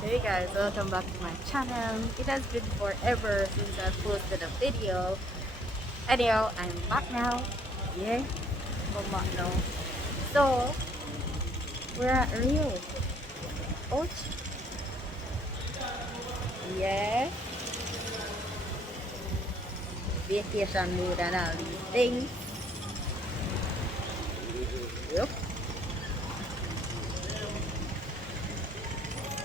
Hey guys, welcome back to my channel. It has been forever since I posted a video. Anyhow, I'm back now. Yeah, I'm back now. So, we're at Rio Ocho. Yeah, vacation mood and all these things. Yep.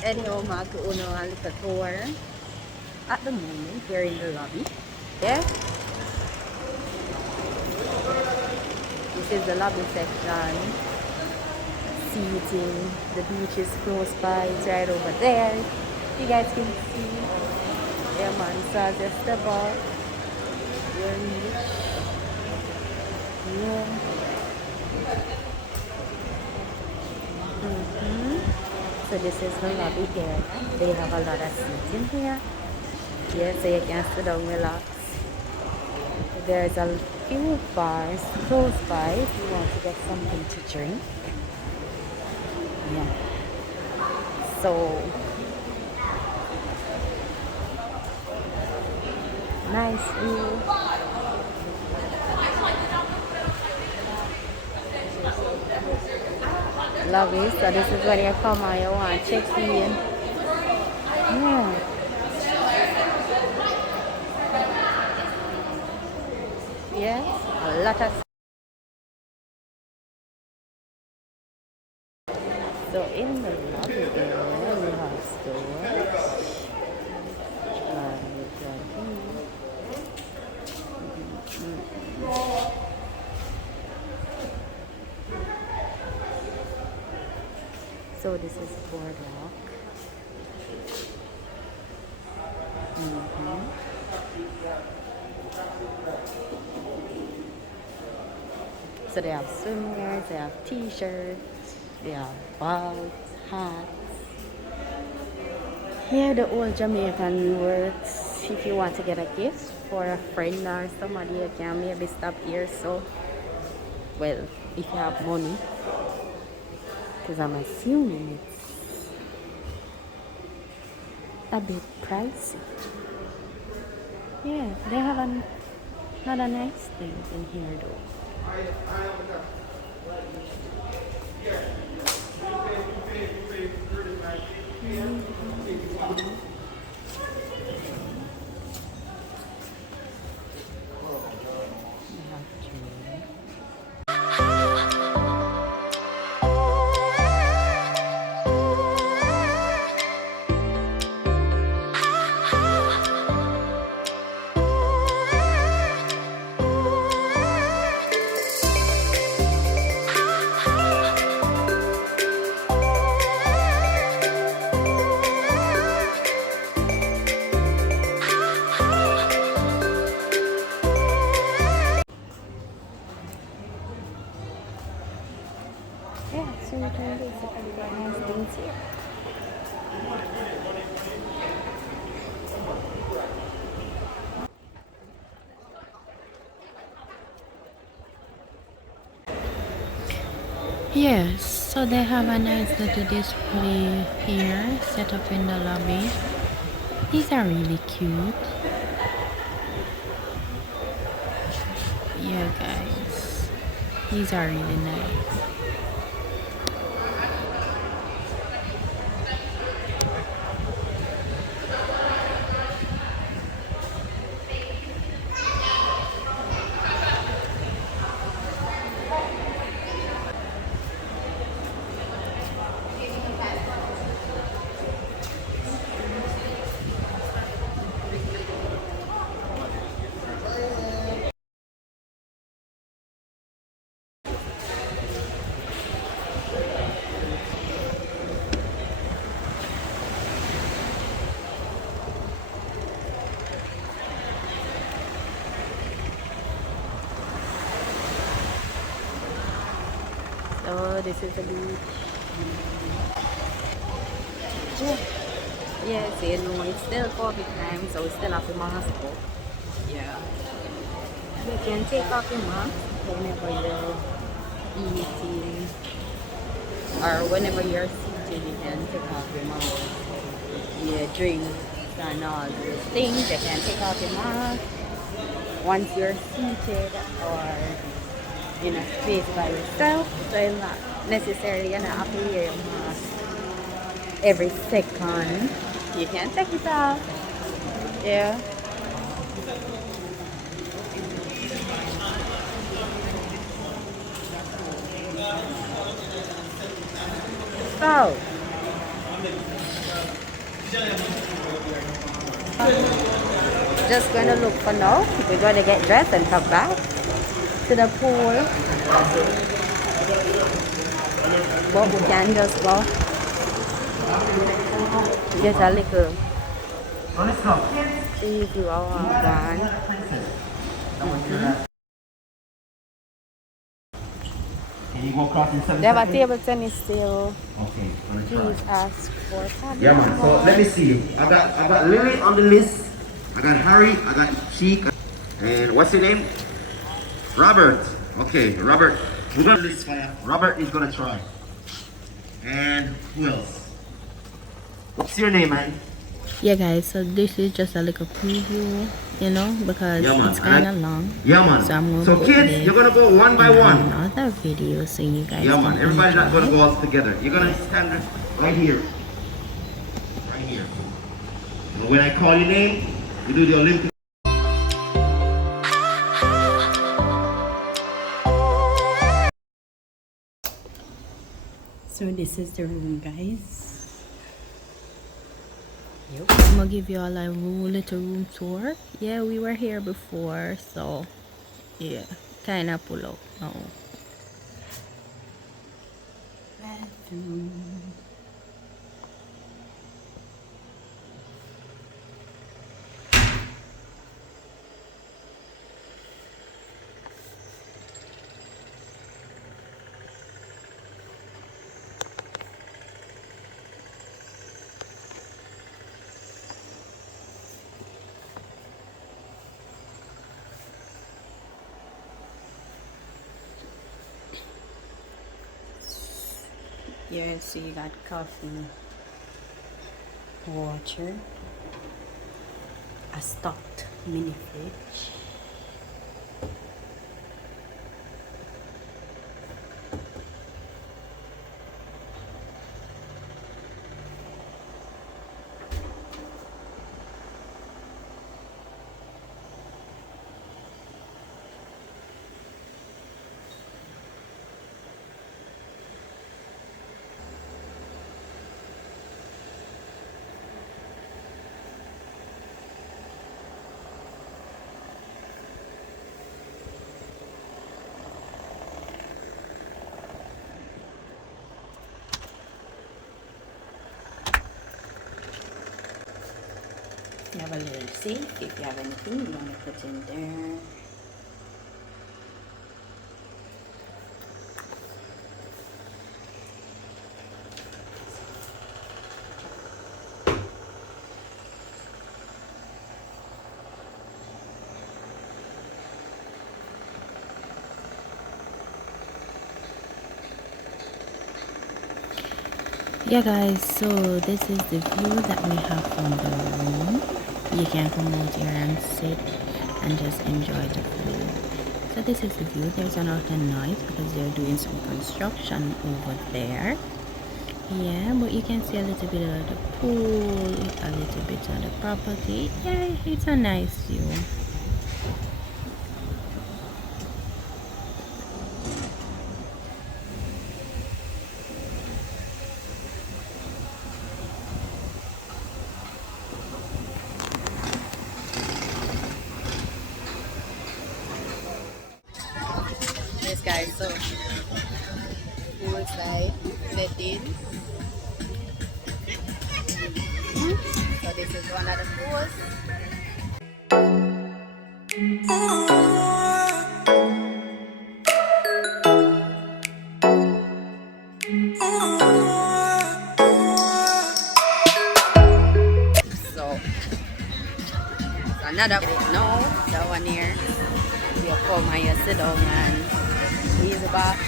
Anyhow, mag-uno a little tour at the moment here in the lobby. Yeah, this is the lobby section. Seating, the beach is close by, it's right over there. You guys can see. Yeah man, so just about your beach. Yeah. So this is the lobby area. They have a lot of seats in here. Yeah, so you can sit down relax. There's a few bars close by if you want to get something to drink. Yeah. So nice view. Love it. So this is when you come and you want to check in. Yeah. Yeah. A lot of. So in the lobby area we have stores. So this is boardwalk. So they have swimwears, they have t-shirts, they have bags, hats. Here the old Jamaican works. If you want to get a gift for a friend or somebody, you can maybe stop here. So, well, if you have money, because I'm assuming it's a bit pricey. Yeah, they have another nice things in here though. Yeah, so you can basically get nice things here. Yes, so they have a nice little display here set up in the lobby. These are really cute. Yeah guys, these are really nice. So this is the beach. Yeah. Yes, you know, it's still COVID time, so we still have the mask up. Yeah. You can take off your mask whenever you're eating or whenever you're sitting, you can take off your mask. yeah, drinks and all those things. You can take off your mask once you're seated or in a space by yourself. So it's not necessarily gonna have to wear your mask every second. You can take it off. Yeah. So just gonna look for now. We're gonna get dressed and come back to the pool. But we can just go get a little preview of our van. They have a table tennis still. Okay, Please ask for time. yeah, man. So let me see. I got Lily on the list. I got Harry. I got Cheek. And what's your name? Robert. Okay, Robert. We're gonna list fire. Robert is gonna try. And who else? What's your name, man? Yeah, guys. So this is just a little preview, you know, because Yeah, man. it's kind of long. Yeah, man. So I'm gonna So put kids, this you're gonna go one by one. another video so you guys. Yeah, man. can Everybody's not gonna enjoy. go out together. You're gonna stand right here. Right here. And when I call your name, you do the Olympic. So this is the room, guys. Yep. I'm gonna give you all a little room tour. Yeah, we were here before, so yeah, kind of pull up now. Bathroom. Yeah, so you got coffee, water, a stocked mini fridge. You have a little safe if you have anything you want to put in there. Yeah, guys, so this is the view that we have from the room. You can come out here and sit and just enjoy the view. So this is the view. There's a lot of noise because they're doing some construction over there. Yeah, but you can see a little bit of the pool, a little bit of the property. Yeah, it's a nice view. Yes, guys, so poolside settings. So this is one of the pools. So another no, that one here. You come and you sit down and easy back.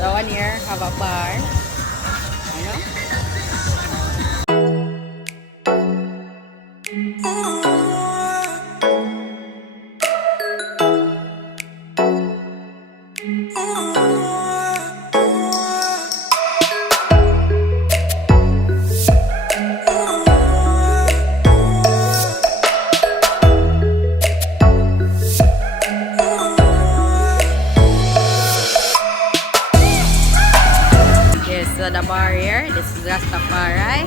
That one here have a bar. You know? so the bar here. This is Rastafari.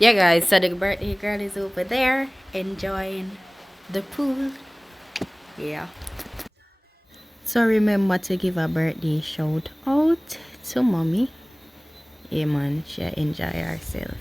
Yeah guys, so the birthday girl is over there enjoying the pool. Yeah. So remember to give a birthday shout out to mommy. Yeah man, she enjoy herself.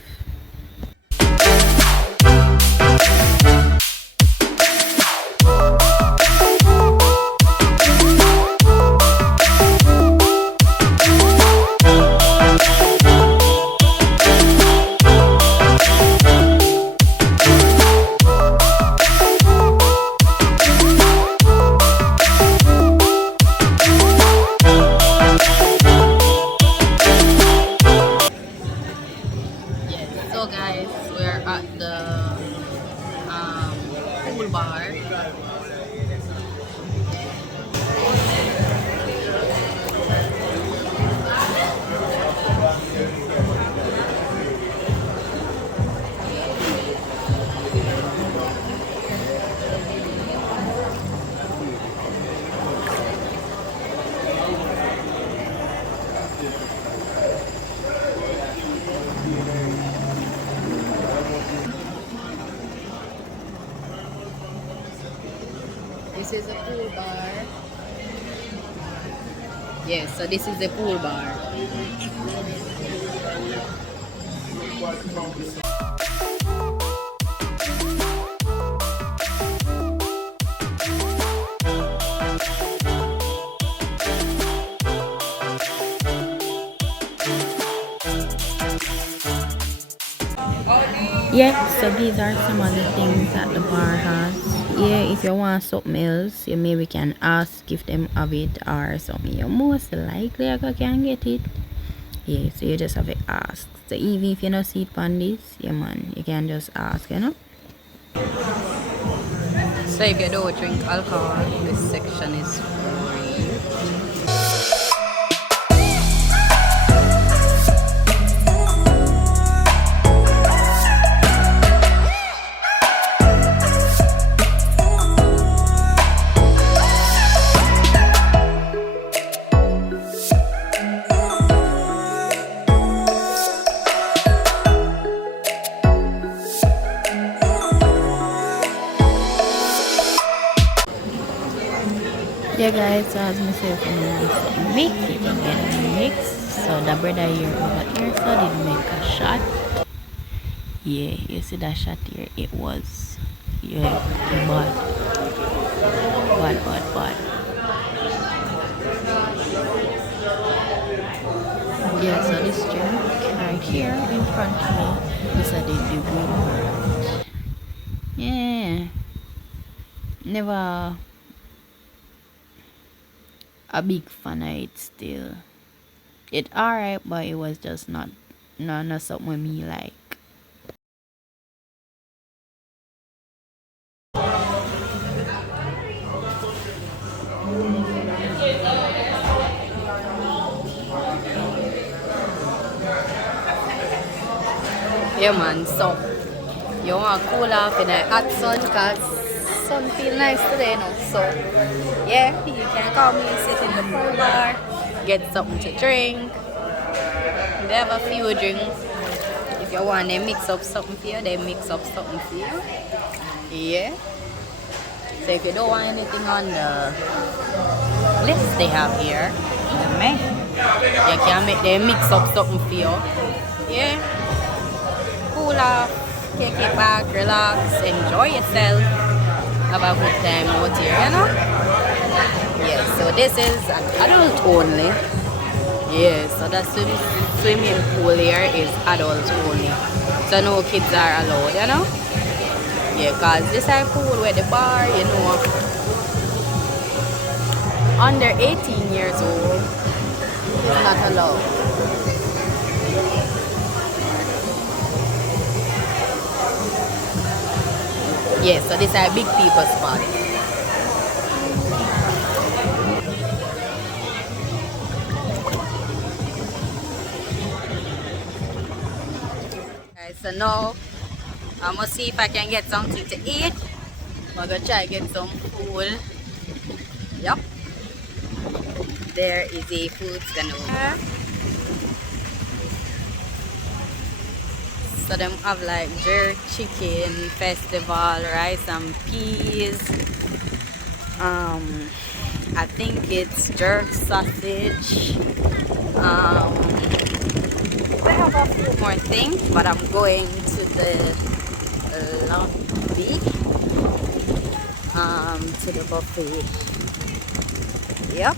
So guys, we're at the pool bar. This is a pool bar. Yes, so this is the pool bar. Yeah, so these are some of the things that the bar has. Yeah, if you want something else, you maybe can ask if them have it or something. You most likely you can get it. Yeah, so you just have to ask. So even if you don't see it on this, yeah man, you can just ask, you know. So if you don't drink alcohol, this section is free. Yeah guys, so as myself and mix, you can get a mix. So the brother here over here so did make a shot. Yeah, you see that shot here, it was bad. Yeah, so this drink right here in front of me is a the good. Yeah. Never a big fan of it still. It alright, but it was just not something me like. Yeah man, so you want to cool off in a hot sun because sun feel nice today, you know. So yeah, you can come and sit in the pool bar, get something to drink. They have a few drinks. If you want, they mix up something for you, they mix up something for you. Yeah. So if you don't want anything on the list they have here, you can make them mix up something for you. Yeah. Cool off, take it back, relax, enjoy yourself. Have a good time out here, you know? Yeah, so this is an adult only. Yeah, so the swimming pool here is adult only. So no kids are allowed, you know? Yeah, cause this is pool where the bar, you know, under 18 years old is not allowed. Yeah, so this is a big people spot. Alright, so now I'm gonna see if I can get something to eat. I'm gonna try get some food. Yep. There is a food canoe. So them have like jerk chicken festival, rice and peas. I think it's jerk sausage. I have a few more things, but I'm going to the lobby, to the buffet. Yep.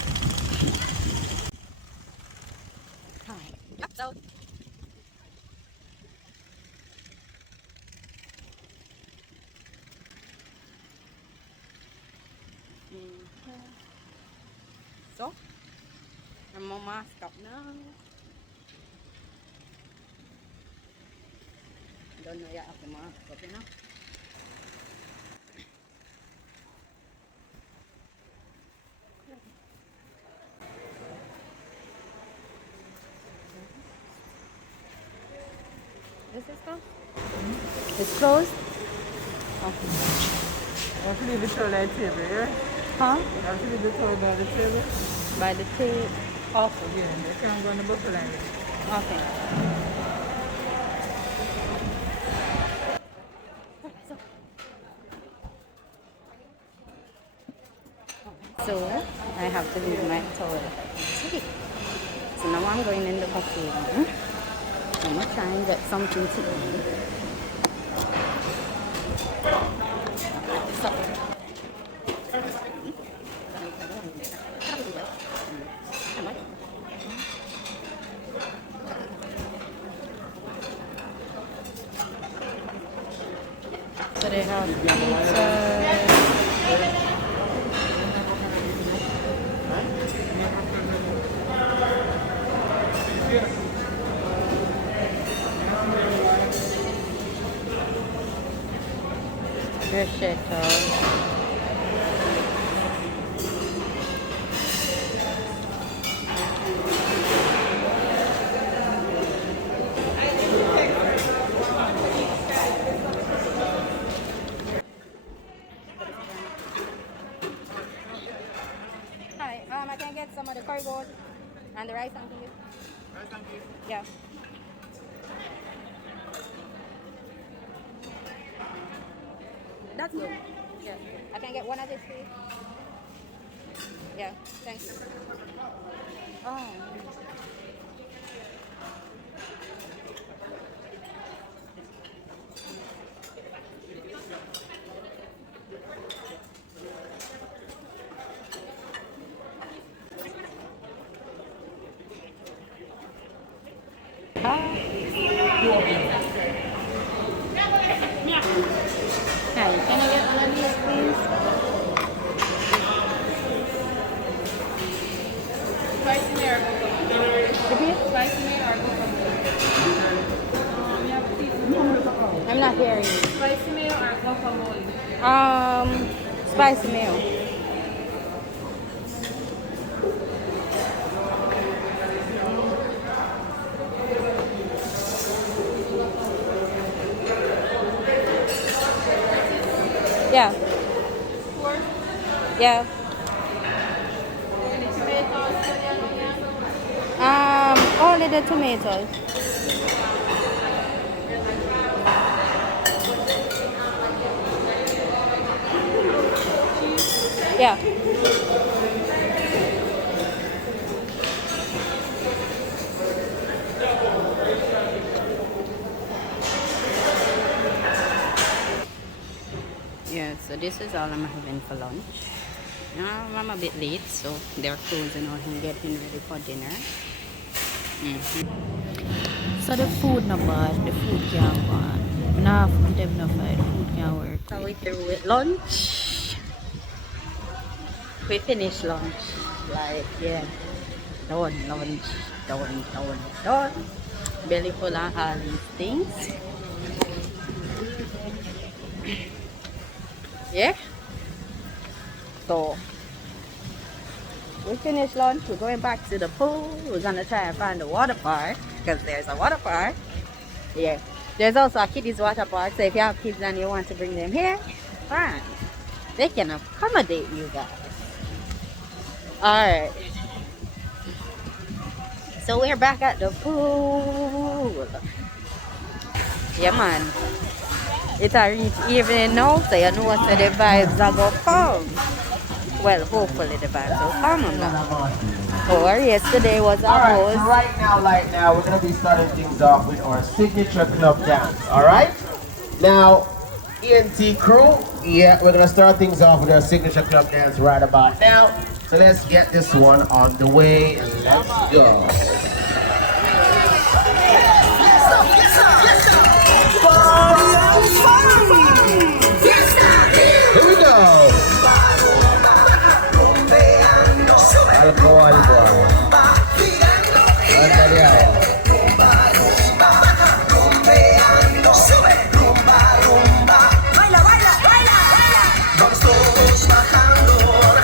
Yep. So. So, I'm gonna mask up now. Don't know yet have to mask up, you know. This is closed? It's closed? Okay. I have to leave the towel by the table, yeah? Huh? I have to leave the towel by the table. By the tape. Off again. They can't go on the buffalo line. Okay. So, I have to leave my towel. So now I'm going in the buffet. I'm gonna try and get something to eat. So, so they have pizza. Prosciutto. Hi, I can get some of the curry goat and the rice and peas. Rice and peas? Yeah. That's good. Yeah. I can get one of these, please. Yeah, thanks. Oh. Hi, can I get one of these, please? Spicy me or Repeat? spicy me or we have seafood. I'm not hearing you. Spicy mayo or guacamole? Spicy meal. Yeah. Yeah. Only the tomatoes. Yeah. Yeah, so this is all I'm having for lunch. Now I'm a bit late, so they're closing out and getting ready for dinner. So the food not bad, the food can't go on. Nah, food them not fine, the food can't work. So we through with lunch. We finished lunch. Like, yeah. Done lunch. Done. Belly full of all these things. Yeah. So we finished lunch. We're going back to the pool. We're gonna try and find the water park because there's a water park. Yeah. There's also a kiddies water park. So if you have kids and you want to bring them here, fine. They can accommodate you guys. Alright. So we're back at the pool. Yeah man. It's a reach evening now, so you know what the vibes are gonna come. Well, hopefully the vibes will come on that. Or yesterday was our Alright, so host. right now, we're going to be starting things off with our signature club dance, alright? Now, ENT crew, yeah, we're going to start things off with our signature club dance right about now. So let's get this one on the way and let's go. Here we go. Alcohol boy. Under the aisle. Vamos todos bajando,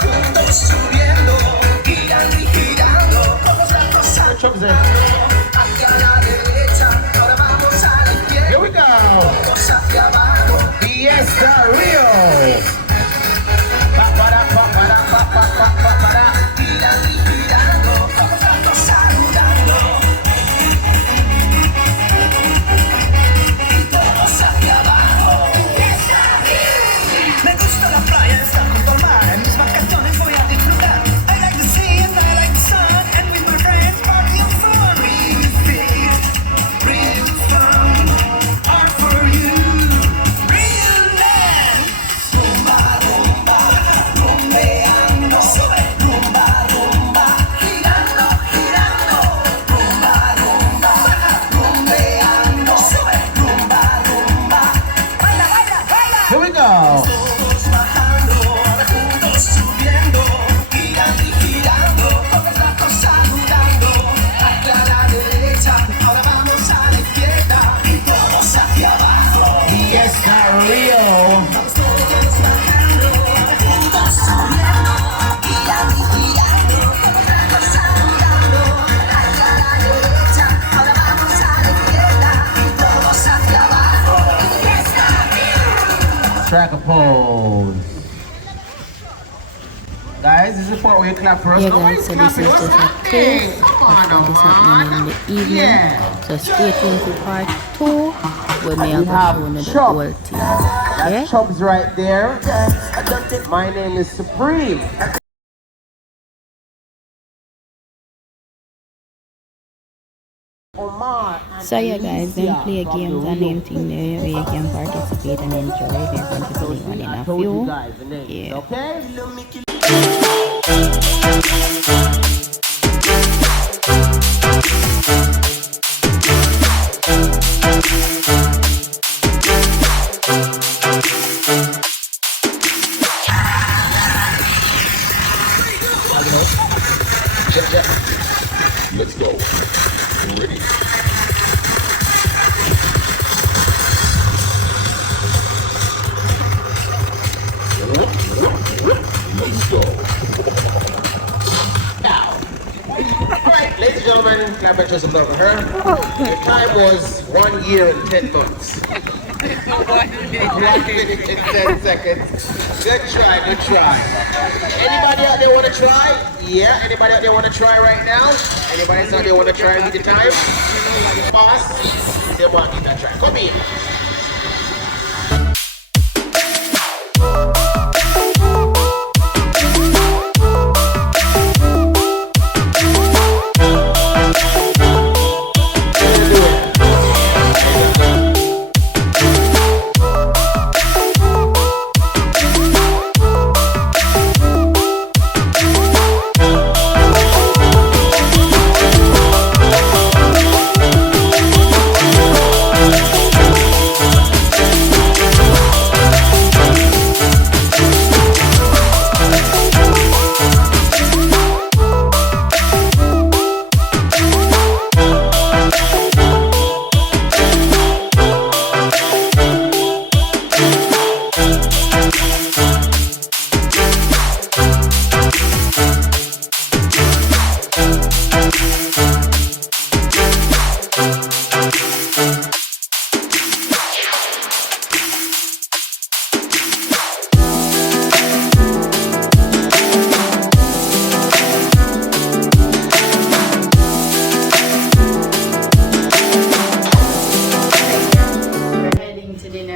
juntos subiendo, girando y girando, todos lados hacia la derecha, ahora vamos a la izquierda. Here we go. Vamos hacia abajo. Yes, Rio. Girando y girando, todos lados saludando. Y todos hacia abajo. Me gusta la playa, estar junto al mar. En mis vacaciones voy a disfrutar. I like the sea and I like the sun. And with my friends party and fun. Real fit, real fun. Art for you. Real land. Rumba, rumba, rumbeando. Sube, rumba, rumba. Girando, girando. Rumba, rumba, rumbeando. Sube, rumba, rumba. Baila, baila, baila. Here we go. Todos bajando, ahora juntos subiendo, girando y girando, todos lados saludando, hacia la derecha, ahora vamos a la izquierda, y todos hacia abajo. Yes, Rio. Vamos todos bajando, ahora juntos subiendo, girando y girando, todos lados saludando, hacia la derecha, ahora vamos a la izquierda, y todos hacia abajo. Track a pose. Guys, this is the part where you clap for us. Yeah Nobody's guys, so this clapping is us. just a Hey, taste come of on, what is happening in the evening. Yeah. So stay tuned for part 2 where me We have have shown you the Chop. whole thing. That Yeah? Chubb's right there. My name is Supreme. Omar and So yeah guys, then Alicia play from games the and Rio. anything there where you can participate and enjoy. There's going to be one in I a told you few. guys the names, Yeah. okay? Let's go. Ready? Let's go. Alright, ladies and gentlemen, clap at some love for her. The time was 1 year and 10 months. 1 minute and 10 seconds. Good try. Anybody out there want to try? Yeah, anybody out there want to try right now? Anybody out there want to try with the time? Boss, they want to give that try. Come in.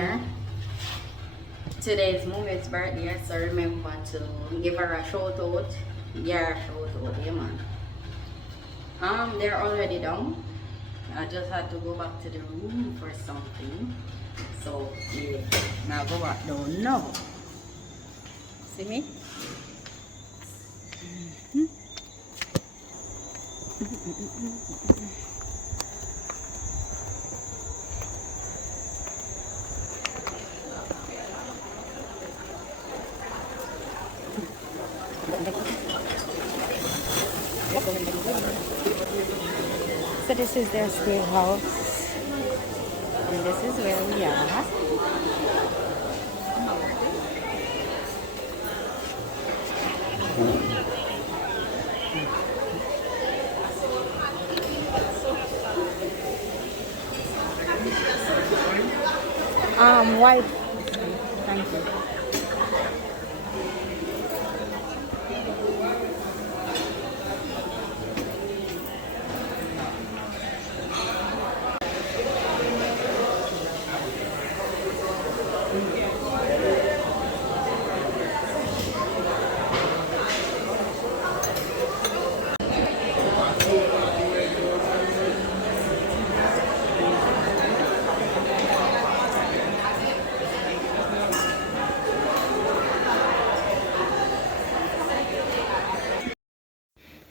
dinner. Today's Mommy's birthday, so remember to give her a shout out. Yeah, shout out, yeah man. They're already down. I just had to go back to the room for something. So yeah, now go back down now. See me? So this is their schoolhouse, and this is where we are. White. Thank you.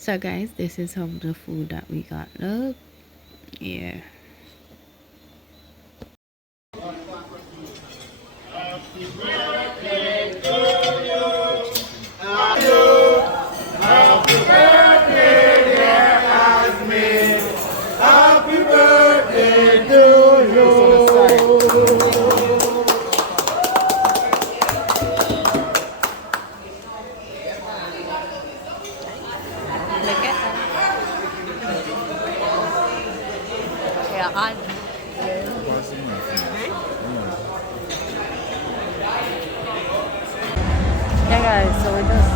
So guys, this is some of the food that we got. Look, yeah. Yeah guys, so we're just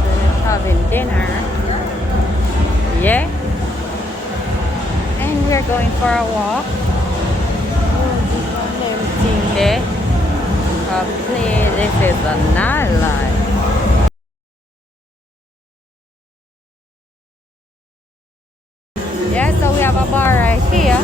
having dinner. Yeah. And we're going for a walk. Everything there. This is a nightlife. Yeah, so we have a bar right here.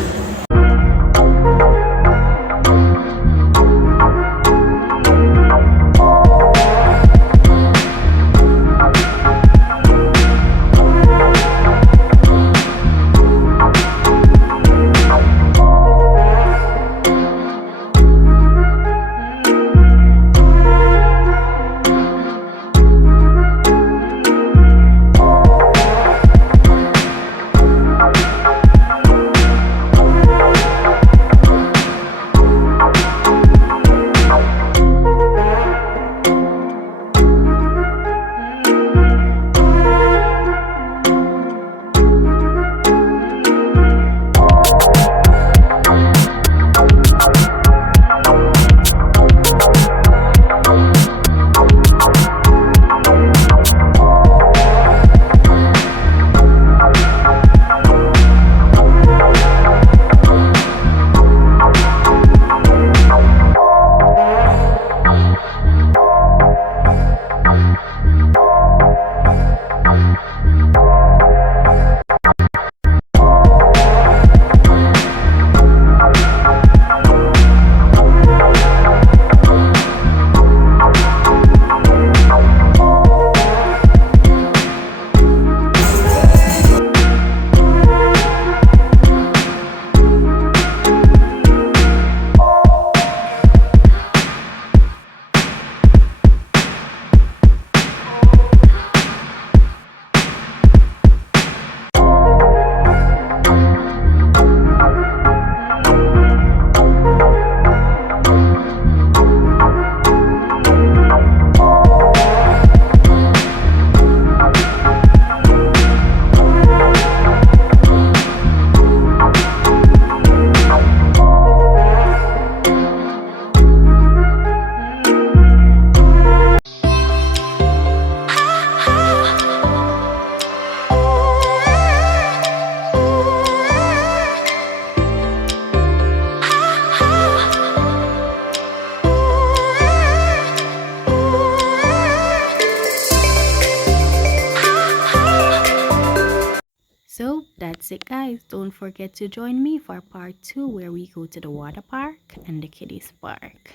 that's it, guys. Don't forget to join me for part 2 where we go to the water park and the kiddies park.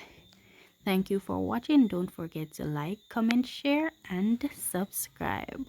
Thank you for watching. Don't forget to like, comment, share, and subscribe.